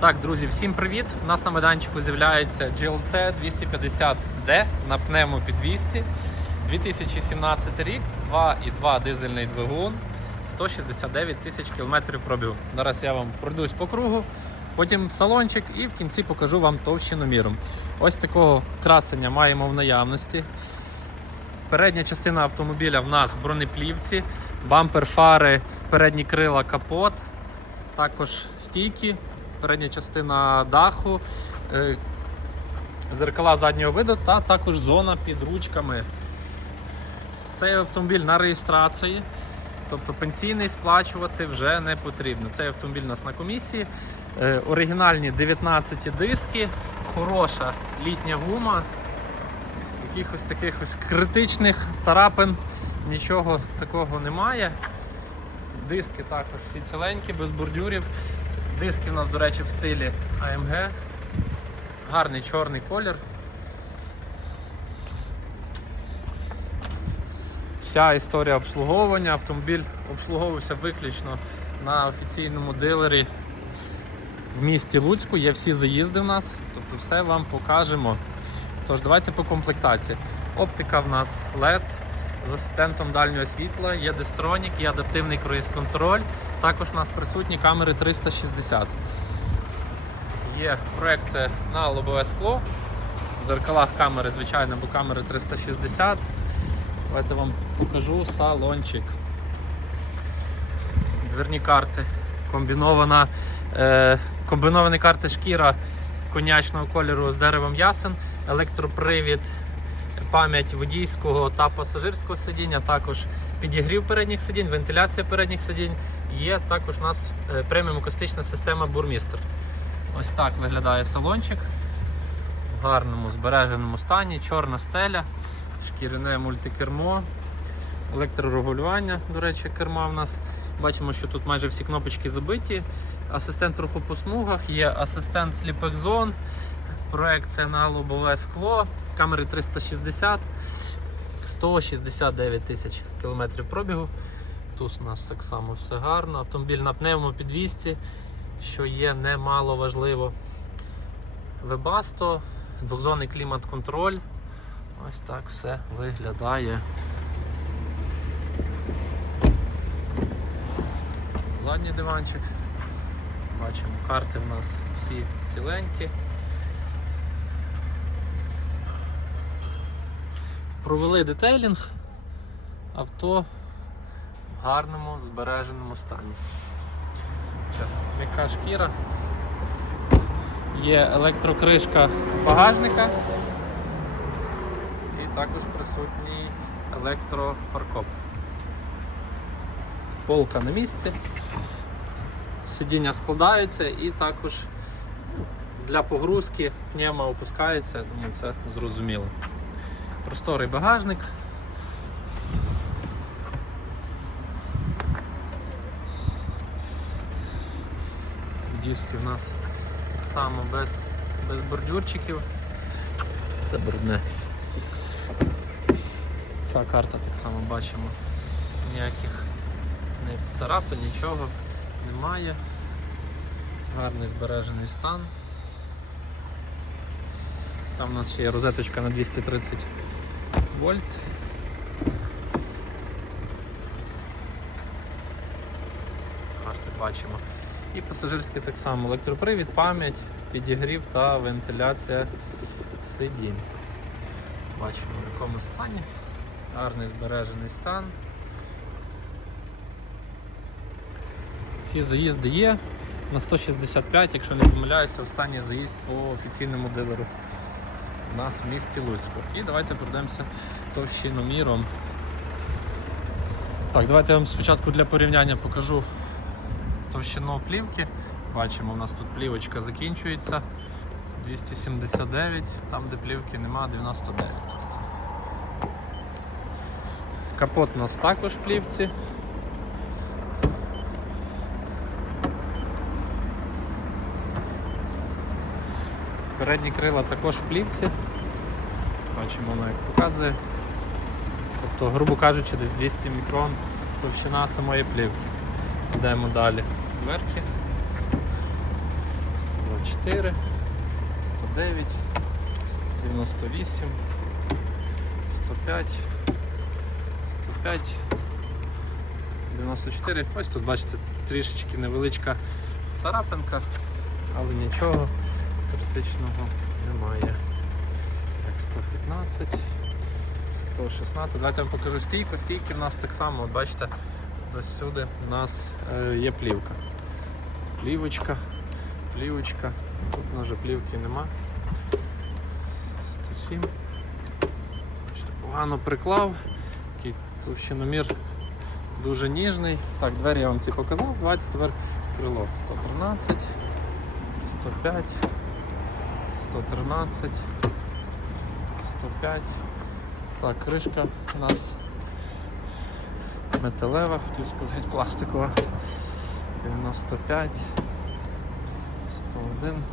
Так, друзі, всім привіт! У нас на майданчику з'являється GLC 250D на пневмо під 200. 2017 рік, 2,2 дизельний двигун, 169 тисяч кілометрів пробігу. Зараз я вам пройдусь по кругу, потім салончик і в кінці покажу вам товщину міром. Ось такого красення маємо в наявності. Передня частина автомобіля в нас в бронеплівці, бампер, фари, передні крила, капот, також стійки, передня частина даху, е, зеркала заднього виду та також зона під ручками. Цей автомобіль на реєстрації, тобто пенсійний сплачувати вже не потрібно. Цей автомобіль у нас на комісії. Е, Оригінальні 19 диски, хороша літня гума якихось таких ось критичних царапин нічого такого немає. Диски також всі ціленькі, без бордюрів. Диски у нас, до речі, в стилі AMG. Гарний чорний колір. Вся історія обслуговування. Автомобіль обслуговувався виключно на офіційному дилері в місті Луцьку. Є всі заїзди в нас, тобто все вам покажемо. Тож давайте по комплектації. Оптика в нас LED з асистентом дальнього світла, є дистронік, є адаптивний круїз-контроль. Також у нас присутні камери 360. Є проекція на лобове скло. В зеркалах камери, звичайно, бо камери 360. Давайте вам покажу салончик. Дверні карти. Комбінована, е, комбіновані карти шкіра конячного кольору з деревом ясен, електропривід, пам'ять водійського та пасажирського сидіння, також підігрів передніх сидінь, вентиляція передніх сидінь. Є також у нас е, преміум акустична система Бурмістер. Ось так виглядає салончик. В гарному збереженому стані, чорна стеля, шкіряне мультикермо, електрорегулювання, до речі, керма в нас. Бачимо, що тут майже всі кнопочки забиті. Асистент руху по смугах, є асистент сліпих зон, проекція на лобове скло, камери 360, 169 тисяч кілометрів пробігу. Тут у нас так само все гарно. Автомобіль на пневмо під 200, що є немало важливо. Webasto, двохзонний клімат-контроль. Ось так все виглядає. Задній диванчик. Бачимо, карти в нас всі ціленькі. Провели детейлінг, авто в гарному збереженому стані. М'яка шкіра. Є електрокришка багажника і також присутній електрофаркоп. Полка на місці сидіння складаються і також для погрузки пневма опускається, думаю, це зрозуміло. Просторий багажник. Диски в нас так само без, без бордюрчиків. Це брудне. Ця карта так само бачимо. Ніяких не царапин, нічого немає. Гарний збережений стан. Там у нас ще є розеточка на 230 вольт. Карти бачимо. І пасажирський так само електропривід, пам'ять, підігрів та вентиляція сидінь. Бачимо в якому стані. Гарний збережений стан. Всі заїзди є. На 165, якщо не помиляюся, останній заїзд по офіційному дилеру у нас в місті Луцьку. І давайте пройдемося товщиноміром. Так, давайте я вам спочатку для порівняння покажу товщину плівки. Бачимо, у нас тут плівочка закінчується. 279, там де плівки нема 99. Тобто. Капот у нас також в плівці. Передні крила також в плівці. Бачимо, воно як показує. Тобто, грубо кажучи, десь 200 мікрон товщина самої плівки. Йдемо далі. Верхи. Ось 104, 109, 98, 105, 105, 94. Ось тут бачите трішечки невеличка царапинка, але нічого критичного немає. Так, 115, 116. Давайте я вам покажу стійку. Стійки в нас так само, от бачите, до сюди у нас е, є плівка. Плівочка, плівочка. Тут може плівки нема. 107. Бачите, погано приклав. Такий товщиномір дуже ніжний. Так, двері я вам ці показав. Давайте тепер крило. 113, 105, 113, 105. Так, кришка у нас металева, хотів сказати пластикова. 95, 101.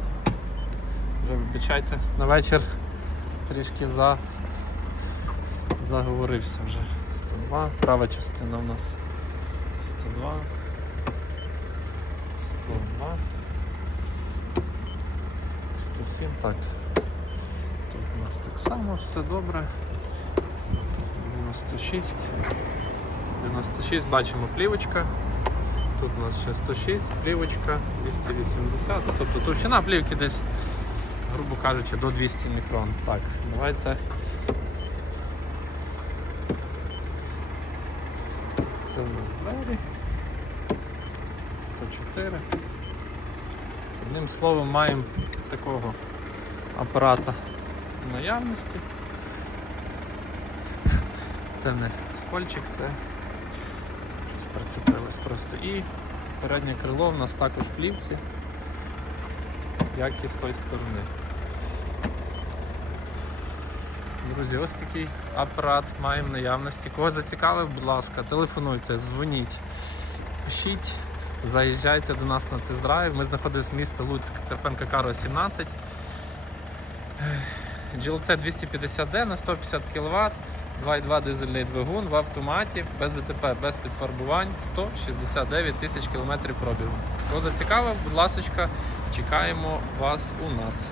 Вже вибачайте, на вечір трішки за... заговорився вже. 102, права частина у нас 102, 102, 107, так. Тут у нас так само, все добре. 96. 96, бачимо плівочка. Тут у нас ще 106, плівочка 280. Ну, тобто товщина плівки десь, грубо кажучи, до 200 мікрон. Так, давайте. Це у нас двері. 104. Одним словом, маємо такого апарата в наявності. Це не скольчик, це щось прицепилось просто. І переднє крило в нас також в плівці, як і з тої сторони. Друзі, ось такий апарат маємо наявності. Кого зацікавив, будь ласка, телефонуйте, дзвоніть, пишіть, заїжджайте до нас на тест-драйв. Ми знаходимося в місті Луцьк, Карпенка Каро 17. GLC 250D на 150 кВт, 2,2 дизельний двигун в автоматі, без ДТП, без підфарбувань, 169 тисяч кілометрів пробігу. Кого зацікавив, будь ласка, чекаємо вас у нас.